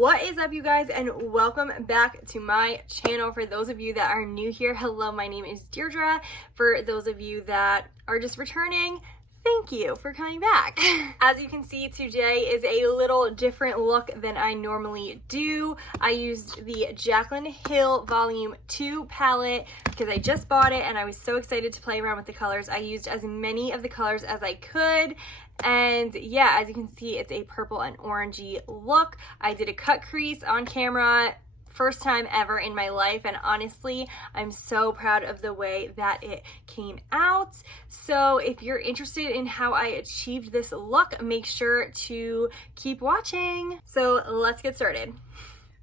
What is up, you guys, and welcome back to my channel. For those of you that are new here, hello, my name is Deirdre. For those of you that are just returning, thank you for coming back. As you can see, today is a little different look than I normally do. I used the Jaclyn Hill Volume 2 palette because I just bought it and I was so excited to play around with the colors. I used as many of the colors as I could. And yeah, as you can see, it's a purple and orangey look. I did a cut crease on camera, first time ever in my life, and honestly, I'm so proud of the way that it came out. So if you're interested in how I achieved this look, make sure to keep watching. So let's get started.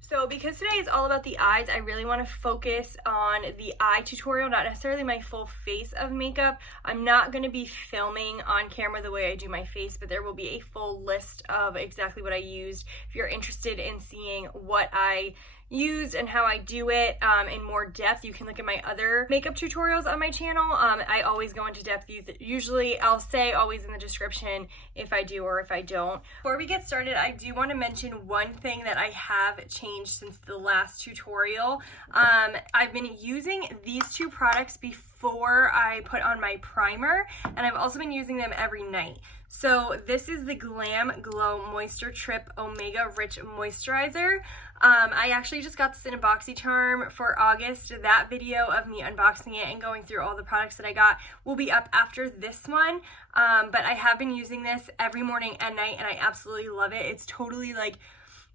So because today is all about the eyes, I really want to focus on the eye tutorial, not necessarily my full face of makeup. I'm not going to be filming on camera the way I do my face, but there will be a full list of exactly what I used. If you're interested in seeing what I used and how I do it in more depth, you can look at my other makeup tutorials on my channel. I always go into depth. Usually I'll say always in the description if I do or if I don't. Before we get started, I do want to mention one thing that I have changed since the last tutorial. I've been using these two products before I put on my primer, and I've also been using them every night. So this is the GlamGlow MoistureTrip Omega Rich Moisturizer. I actually just got this in a BoxyCharm for August. That video of me unboxing it and going through all the products that I got will be up after this one. But I have been using this every morning and night, and I absolutely love it. It's totally like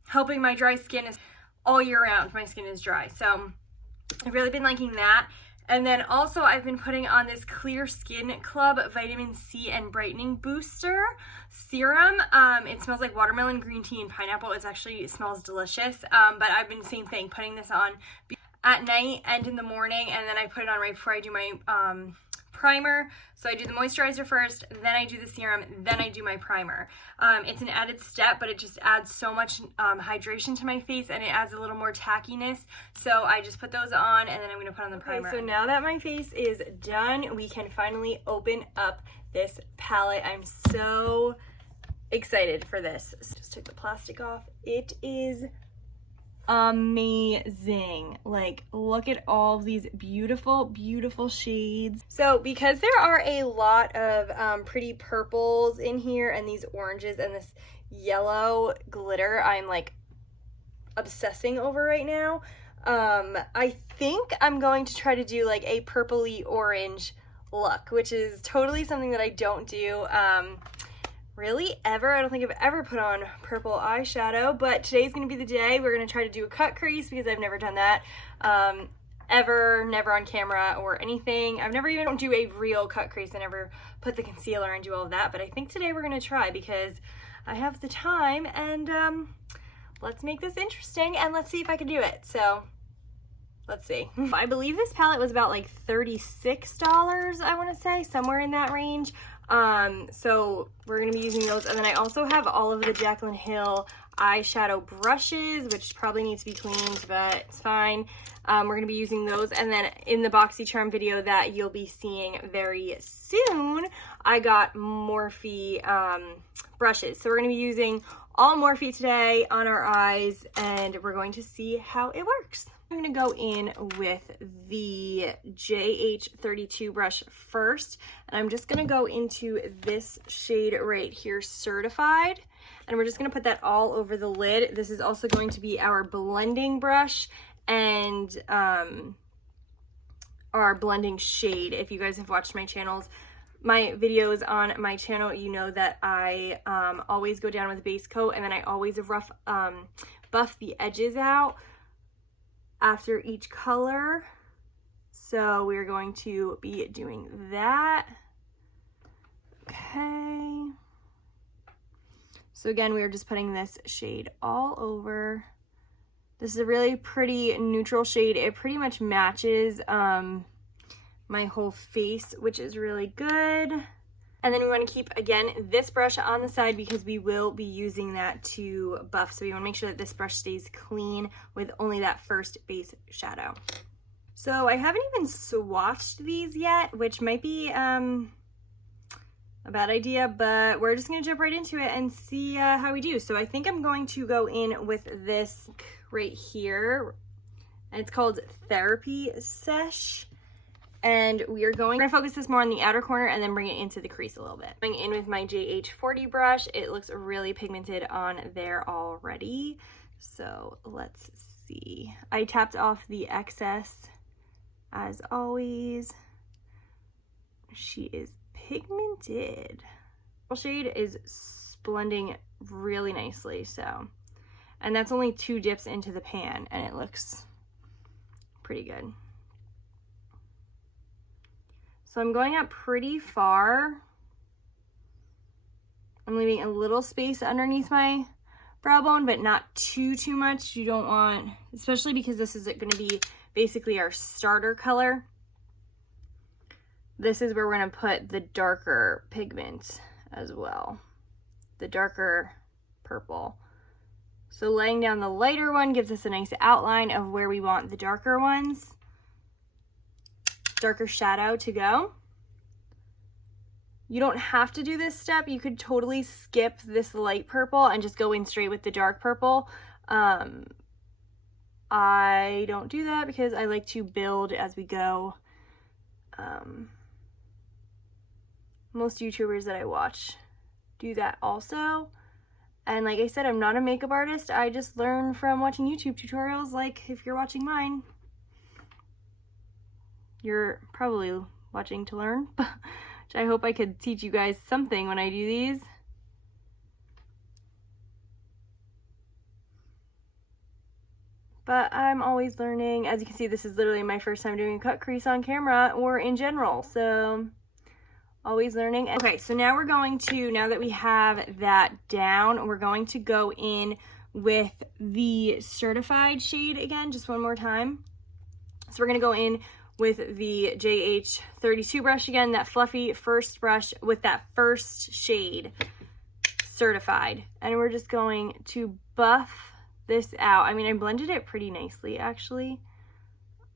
helping my dry skin. All year round my skin is dry, so I've really been liking that. And then also I've been putting on this Clear Skin Club Vitamin C and Brightening Booster Serum. It smells like watermelon, green tea, and pineapple. It smells delicious. But I've been same thing, putting this on at night and in the morning, and then I put it on right before I do my primer. So I do the moisturizer first, then I do the serum, then I do my primer. It's an added step, but it just adds so much hydration to my face, and it adds a little more tackiness. So I just put those on, and then I'm going to put on the primer. Okay, so now that my face is done, we can finally open up this palette. I'm so excited for this. Just took the plastic off. It is amazing. Like, look at all of these beautiful shades. So because there are a lot of pretty purples in here, and these oranges and this yellow glitter I'm like obsessing over right now, I think I'm going to try to do like a purpley orange look, which is totally something that I don't do really ever. I don't think I've ever put on purple eyeshadow, but today's gonna be the day. We're gonna try to do a cut crease because I've never done that never on camera or anything. I've never even do a real cut crease. I never put the concealer and do all of that, but I think today we're gonna try because I have the time, and let's make this interesting and let's see if I can do it. So let's see. I believe this palette was about like $36, I want to say, somewhere in that range. So we're going to be using those. And then I also have all of the Jaclyn Hill eyeshadow brushes, which probably needs to be cleaned, but it's fine. We're going to be using those. And then in the BoxyCharm video that you'll be seeing very soon, I got Morphe brushes. So we're going to be using all Morphe today on our eyes, and we're going to see how it works. I'm going to go in with the JH32 brush first, and I'm just going to go into this shade right here, Certified, and we're just going to put that all over the lid. This is also going to be our blending brush and our blending shade. If you guys have watched my videos on my channel, you know that I always go down with a base coat, and then I always buff the edges out after each color. So we're going to be doing that. Okay. So again, we're just putting this shade all over. This is a really pretty neutral shade. It pretty much matches my whole face, which is really good. And then we want to keep, again, this brush on the side because we will be using that to buff. So we want to make sure that this brush stays clean with only that first base shadow. So I haven't even swatched these yet, which might be a bad idea, but we're just gonna jump right into it and see how we do. So I think I'm going to go in with this right here, and it's called Therapy Sesh. And we are going to focus this more on the outer corner and then bring it into the crease a little bit. Going in with my JH40 brush, it looks really pigmented on there already. So let's see. I tapped off the excess as always. She is pigmented. The shade is blending really nicely, so. And that's only 2 dips into the pan, and it looks pretty good. So I'm going up pretty far. I'm leaving a little space underneath my brow bone, but not too much. You don't want, especially because this is going to be basically our starter color. This is where we're going to put the darker pigment as well, the darker purple. So laying down the lighter one gives us a nice outline of where we want the darker ones. Darker shadow to go. You don't have to do this step. You could totally skip this light purple and just go in straight with the dark purple. I don't do that because I like to build as we go. Most YouTubers that I watch do that also. And like I said, I'm not a makeup artist. I just learn from watching YouTube tutorials, like if you're watching mine. You're probably watching to learn, which I hope I could teach you guys something when I do these. But I'm always learning. As you can see, this is literally my first time doing a cut crease on camera or in general, so always learning. Okay, so now we're going to, now that we have that down, we're going to go in with the certified shade again, just one more time. So we're gonna go in with the JH32 brush again, that fluffy first brush with that first shade, certified. And we're just going to buff this out. I mean, I blended it pretty nicely actually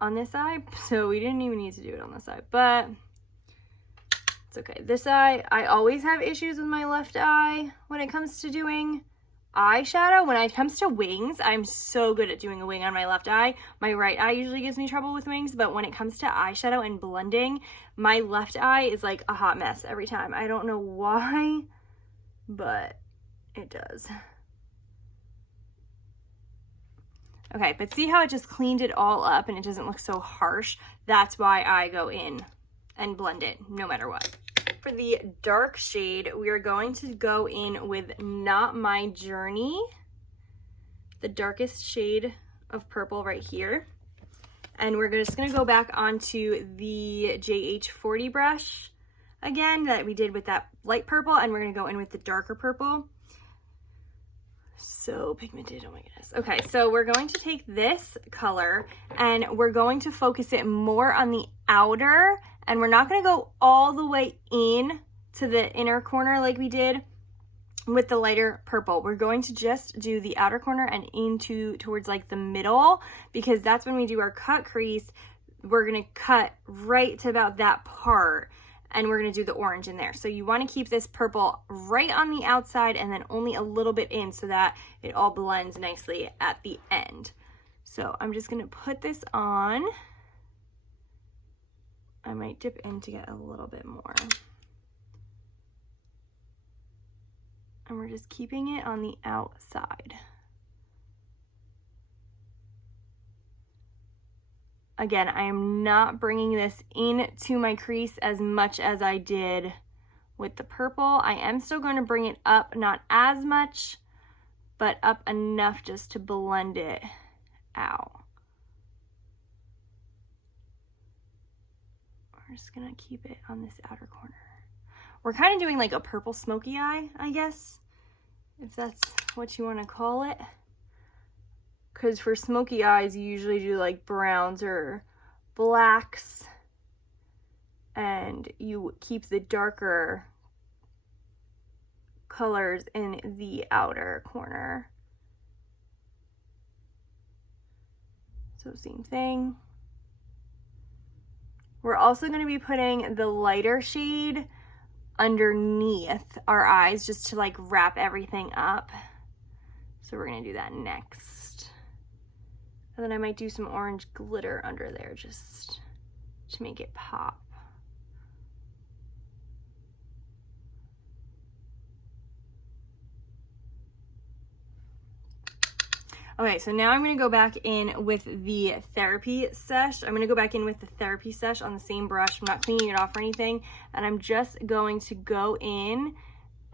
on this eye, so we didn't even need to do it on this eye, but it's okay. This eye, I always have issues with my left eye when it comes to doing eyeshadow. When it comes to wings, I'm so good at doing a wing on my left eye. My right eye usually gives me trouble with wings, but when it comes to eyeshadow and blending, my left eye is like a hot mess every time. I don't know why, but it does. Okay, but see how it just cleaned it all up and it doesn't look so harsh? That's why I go in and blend it no matter what. For the dark shade, we are going to go in with Not My Journey, the darkest shade of purple right here. And we're just gonna go back onto the JH40 brush again that we did with that light purple, and we're gonna go in with the darker purple. So pigmented, oh my goodness. Okay, so we're going to take this color and we're going to focus it more on the outer, and we're not gonna go all the way in to the inner corner like we did with the lighter purple. We're going to just do the outer corner and into towards like the middle, because that's when we do our cut crease. We're gonna cut right to about that part, and we're gonna do the orange in there. So you wanna keep this purple right on the outside and then only a little bit in so that it all blends nicely at the end. So I'm just gonna put this on. I might dip in to get a little bit more. And we're just keeping it on the outside. Again, I am not bringing this into my crease as much as I did with the purple. I am still going to bring it up, not as much, but up enough just to blend it out. We're just gonna keep it on this outer corner. We're kind of doing like a purple smoky eye, I guess, if that's what you want to call it. Because for smoky eyes, you usually do like browns or blacks, and you keep the darker colors in the outer corner. So same thing. We're also going to be putting the lighter shade underneath our eyes just to like wrap everything up. So we're gonna do that next. And then I might do some orange glitter under there just to make it pop. Okay, so now I'm gonna go back in with the therapy sesh. I'm gonna go back in with the therapy sesh on the same brush. I'm not cleaning it off or anything. And I'm just going to go in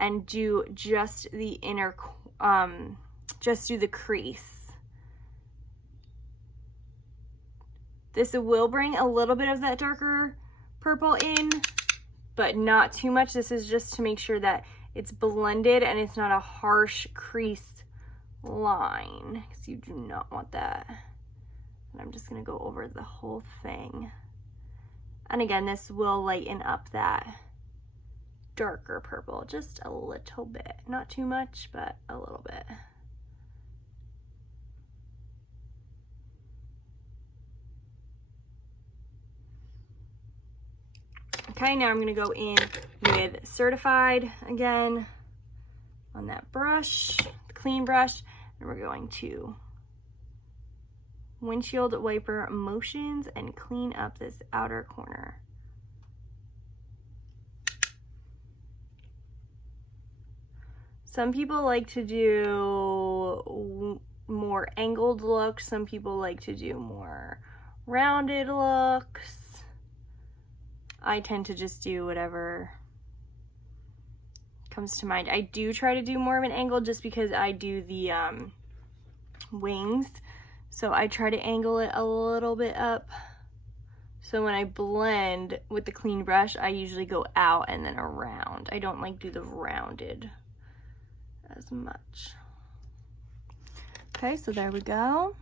and do just the inner, just do the crease. This will bring a little bit of that darker purple in, but not too much. This is just to make sure that it's blended and it's not a harsh crease line, because you do not want that. And I'm just going to go over the whole thing. And again, this will lighten up that darker purple just a little bit. Not too much, but a little bit. Okay, now I'm going to go in with Certified again on that brush, the clean brush, and we're going to windshield wiper motions and clean up this outer corner. Some people like to do more angled looks. Some people like to do more rounded looks. I tend to just do whatever comes to mind. I do try to do more of an angle just because I do the wings. So I try to angle it a little bit up. So when I blend with the clean brush, I usually go out and then around. I don't like do the rounded as much. Okay, so there we go.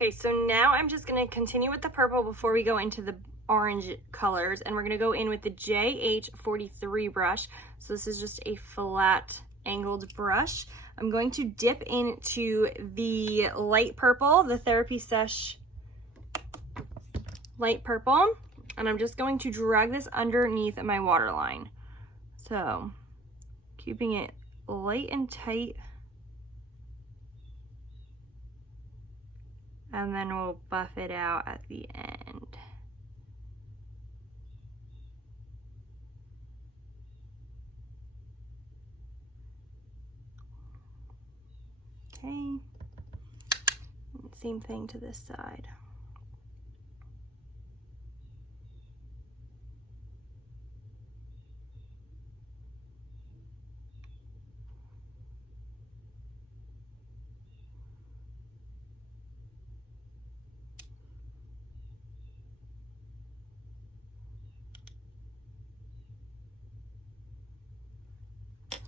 Okay, so now I'm just gonna continue with the purple before we go into the orange colors, and we're gonna go in with the JH43 brush. So this is just a flat angled brush. I'm going to dip into the light purple, the Therapy Sesh light purple, and I'm just going to drag this underneath my waterline. So keeping it light and tight, and then we'll buff it out at the end. Okay, same thing to this side.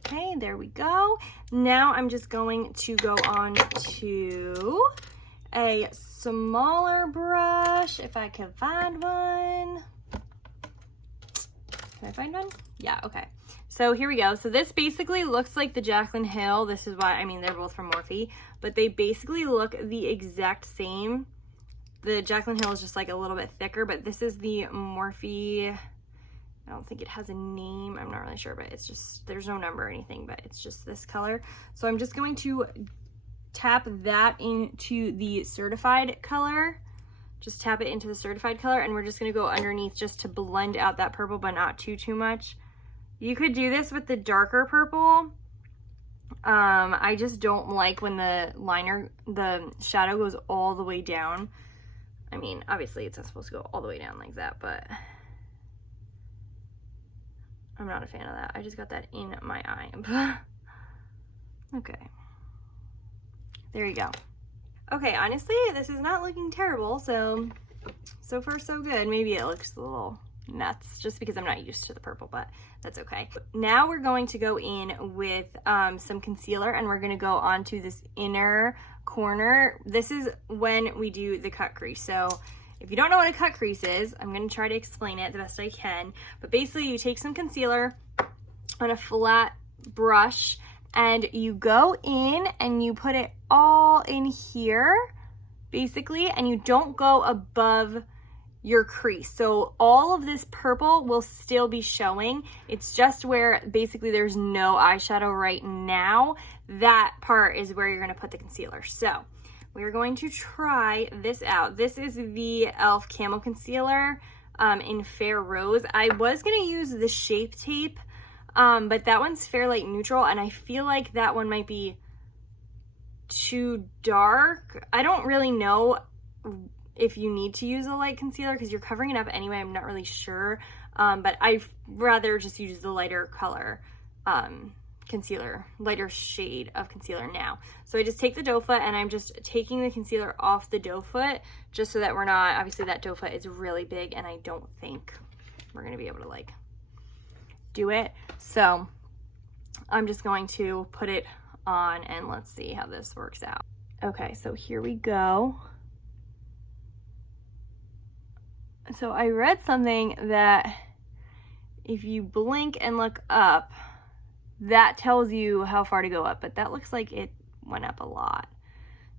Okay, there we go. Now I'm just going to go on to a smaller brush, if I can find one. Can I find one? Yeah, okay. So here we go. So this basically looks like the Jaclyn Hill. This is why, I mean, they're both from Morphe, but they basically look the exact same. The Jaclyn Hill is just like a little bit thicker, but this is the Morphe. I don't think it has a name. I'm not really sure, but it's just, there's no number or anything, but it's just this color. So I'm just going to tap that into the certified color. Just tap it into the certified color, and we're just gonna go underneath just to blend out that purple, but not too much. You could do this with the darker purple. I just don't like when the shadow goes all the way down. I mean, obviously it's not supposed to go all the way down like that, but I'm not a fan of that. I just got that in my eye. Okay. There you go. Okay, honestly, this is not looking terrible, so far so good. Maybe it looks a little nuts just because I'm not used to the purple, but that's okay. Now we're going to go in with some concealer, and we're gonna go onto this inner corner. This is when we do the cut crease. So if you don't know what a cut crease is, I'm gonna try to explain it the best I can. But basically you take some concealer on a flat brush and you go in and you put it all in here, basically, and you don't go above your crease. So all of this purple will still be showing. It's just where basically there's no eyeshadow right now. That part is where you're gonna put the concealer. So we're going to try this out. This is the e.l.f. Camo Concealer in Fair Rose. I was gonna use the Shapetape, but that one's Fair Light Neutral, and I feel like that one might be too dark. I don't really know if you need to use a light concealer because you're covering it up anyway. I'm not really sure, but I'd rather just use the lighter color concealer, lighter shade of concealer now. So I just take the doe foot and I'm just taking the concealer off the doe foot just so that we're not, obviously that doe foot is really big and I don't think we're gonna be able to like do it. So I'm just going to put it on and let's see how this works out. Okay, so here we go. So I read something that if you blink and look up, that tells you how far to go up, but that looks like it went up a lot.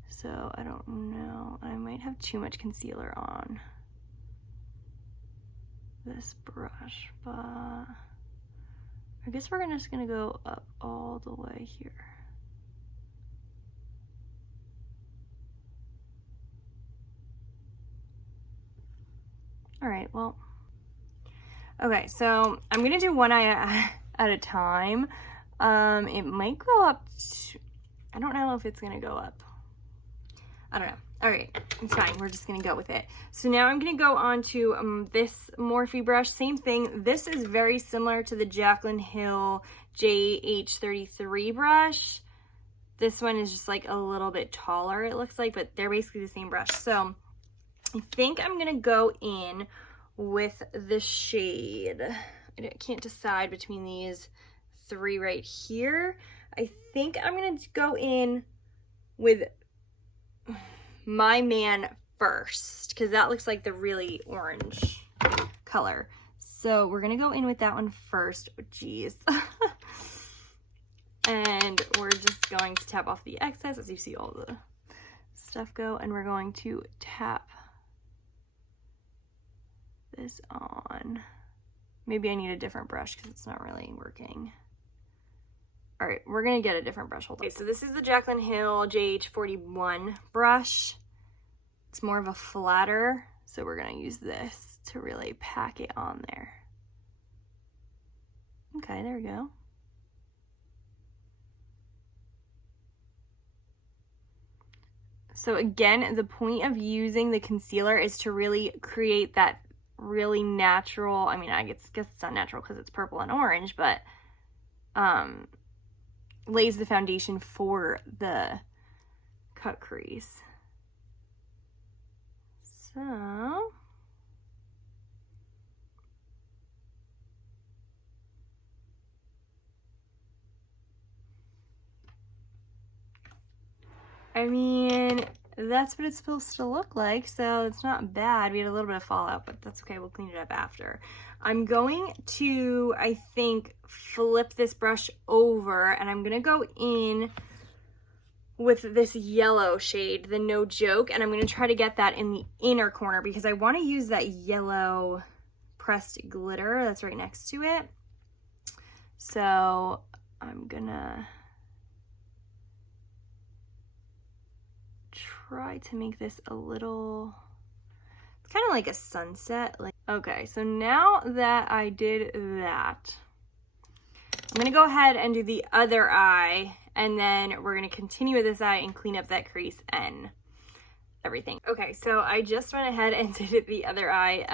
So I don't know, I might have too much concealer on this brush, but I guess we're just gonna go up all the way here. All right, well, okay, so I'm gonna do one eye at a time. It might go up, I don't know if it's gonna go up. I don't know. All right, it's fine, we're just gonna go with it. So now I'm gonna go on to this Morphe brush, same thing. This is very similar to the Jaclyn Hill JH33 brush. This one is just like a little bit taller, it looks like, but they're basically the same brush. So I think I'm gonna go in with the shade. I can't decide between these three right here. I think I'm gonna go in with My Man first, because that looks like the really orange color. So we're gonna go in with that one first. Oh, geez. And we're just going to tap off the excess as you see all the stuff go, and we're going to tap this on. Maybe I need a different brush because it's not really working. All right, we're gonna get a different brush. Hold on. Okay, so this is the Jaclyn Hill JH41 brush. It's more of a flatter, so we're gonna use this to really pack it on there. Okay, there we go. So again, the point of using the concealer is to really create that really natural, I mean, I guess it's not natural because it's purple and orange, but lays the foundation for the cut crease. So I mean, that's what it's supposed to look like, so it's not bad. We had a little bit of fallout, but that's okay, we'll clean it up after. I'm going to, I think, flip this brush over, and I'm gonna go in with this yellow shade, the No Joke, and I'm gonna try to get that in the inner corner because I wanna use that yellow pressed glitter that's right next to it. So I'm gonna try to make this a little, it's kind of like a sunset. Like, okay, so now that I did that, I'm gonna go ahead and do the other eye, and then we're gonna continue with this eye and clean up that crease and everything. Okay, so I just went ahead and did the other eye.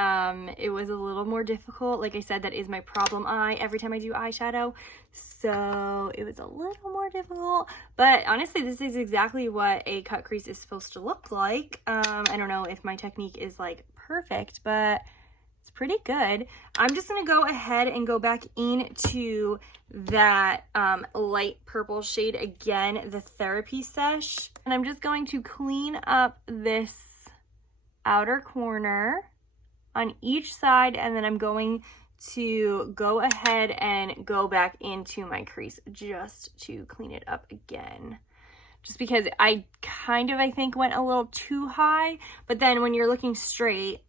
It was a little more difficult. Like I said, that is my problem eye every time I do eyeshadow. So it was a little more difficult, but honestly, this is exactly what a cut crease is supposed to look like. I don't know if my technique is like perfect, but it's pretty good. I'm just gonna go ahead and go back into that light purple shade again, the Therapy Sesh, and I'm just going to clean up this outer corner on each side, and then I'm going to go ahead and go back into my crease just to clean it up again. Just because I kind of, I think, went a little too high, but then when you're looking straight,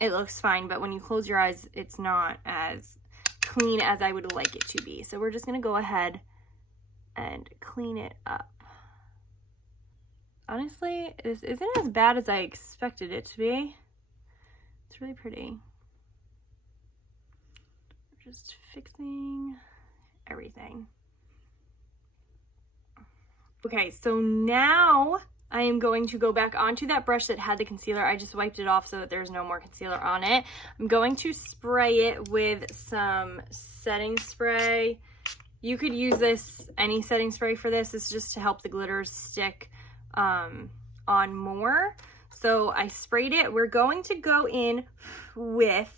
it looks fine, but when you close your eyes, it's not as clean as I would like it to be. So we're just gonna go ahead and clean it up. Honestly, this isn't as bad as I expected it to be. It's really pretty. Just fixing everything. Okay, so now I am going to go back onto that brush that had the concealer. I just wiped it off so that there's no more concealer on it. I'm going to spray it with some setting spray. You could use this, any setting spray for this. It's just to help the glitters stick on more. So I sprayed it. We're going to go in with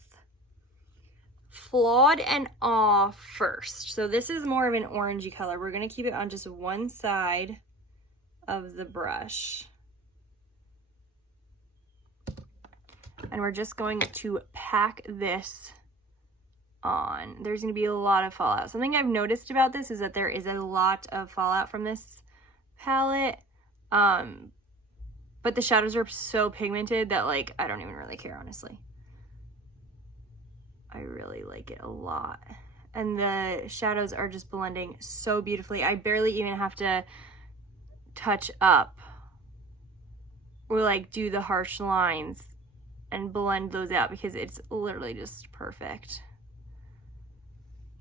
Flawed and Awe first. So this is more of an orangey color. We're going to keep it on just one side of the brush. And we're just going to pack this on. There's going to be a lot of fallout. Something I've noticed about this is that there is a lot of fallout from this palette. But the shadows are so pigmented that, like, I don't even really care, honestly. I really like it a lot. And the shadows are just blending so beautifully. I barely even have to touch up or like do the harsh lines and blend those out because it's literally just perfect.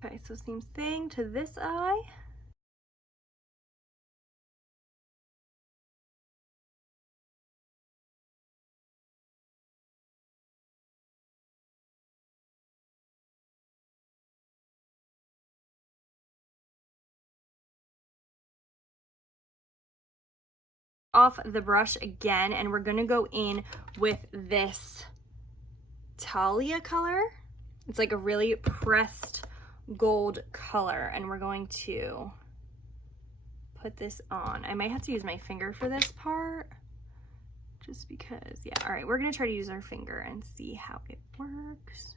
Okay, so same thing to this eye. Off the brush again, and we're gonna go in with this Talia color. It's like a really pressed gold color, and we're going to put this on. I might have to use my finger for this part just because, yeah. All right, we're gonna try to use our finger and see how it works.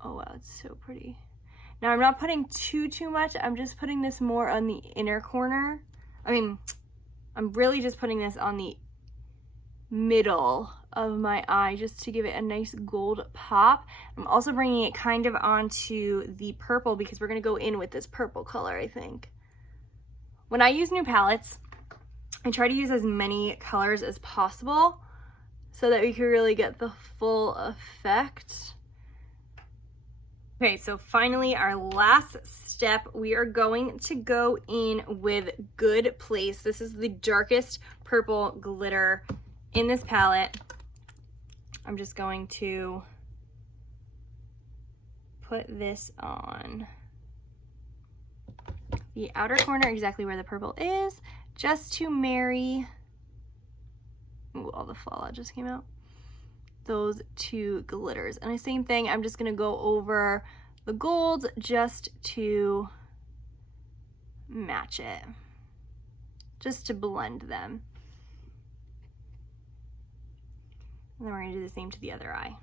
Oh wow, it's so pretty. Now I'm not putting too much. I'm just putting this more on the inner corner. I mean, I'm really just putting this on the middle of my eye just to give it a nice gold pop. I'm also bringing it kind of onto the purple because we're going to go in with this purple color, I think. When I use new palettes, I try to use as many colors as possible so that we can really get the full effect. Okay, so finally our last step, we are going to go in with Good Place. This is the darkest purple glitter in this palette. I'm just going to put this on the outer corner, exactly where the purple is, just to marry, ooh, all the fallout just came out, those two glitters. And the same thing, I'm just gonna go over the gold just to match it, just to blend them. And then we're gonna do the same to the other eye.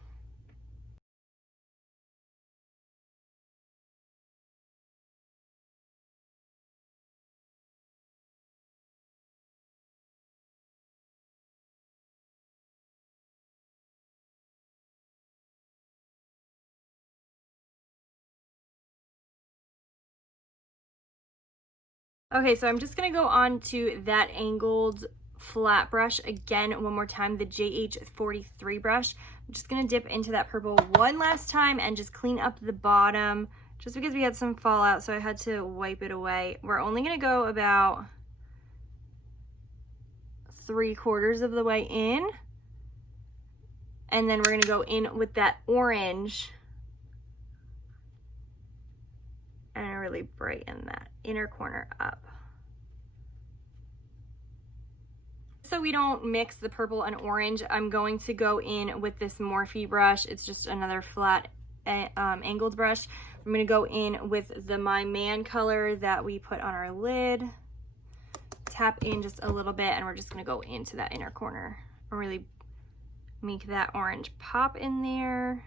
Okay, so I'm just gonna go on to that angled flat brush again one more time, the JH43 brush. I'm just gonna dip into that purple one last time and just clean up the bottom, just because we had some fallout, so I had to wipe it away. We're only gonna go about 3/4 of the way in, and then we're gonna go in with that orange and really brighten that inner corner up. So we don't mix the purple and orange, I'm going to go in with this Morphe brush. It's just another flat angled brush. I'm gonna go in with the My Man color that we put on our lid. Tap in just a little bit, and we're just gonna go into that inner corner and really make that orange pop in there.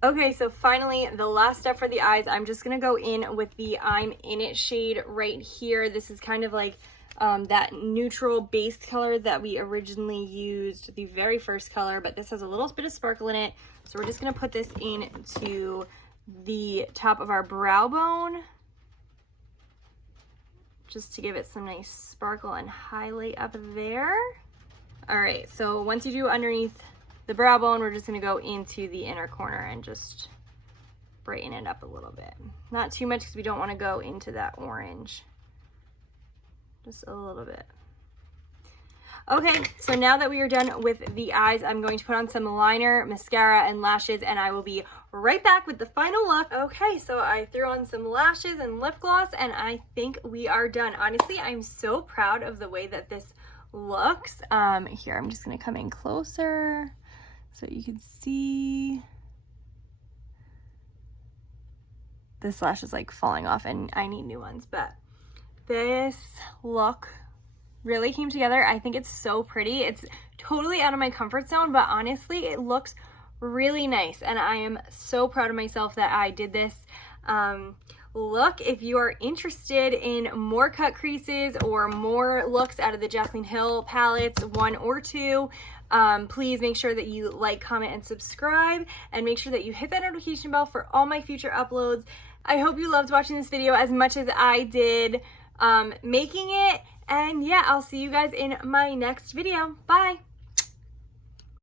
Okay, so finally, the last step for the eyes, I'm just gonna go in with the I'm In It shade right here. This is kind of like that neutral base color that we originally used, the very first color, but this has a little bit of sparkle in it. So we're just gonna put this into the top of our brow bone, just to give it some nice sparkle and highlight up there. All right, so once you do underneath the brow bone, we're just gonna go into the inner corner and just brighten it up a little bit. Not too much because we don't wanna go into that orange. Just a little bit. Okay, so now that we are done with the eyes, I'm going to put on some liner, mascara, and lashes, and I will be right back with the final look. Okay, so I threw on some lashes and lip gloss, and I think we are done. Honestly, I'm so proud of the way that this looks. Here, I'm just gonna come in closer so you can see. This lash is like falling off and I need new ones, but this look really came together. I think it's so pretty. It's totally out of my comfort zone, but honestly, it looks really nice, and I am so proud of myself that I did this look. If you are interested in more cut creases or more looks out of the Jaclyn Hill palettes, 1 or 2, please make sure that you like, comment, and subscribe, and make sure that you hit that notification bell for all my future uploads. I hope you loved watching this video as much as I did making it, and yeah, I'll see you guys in my next video. Bye!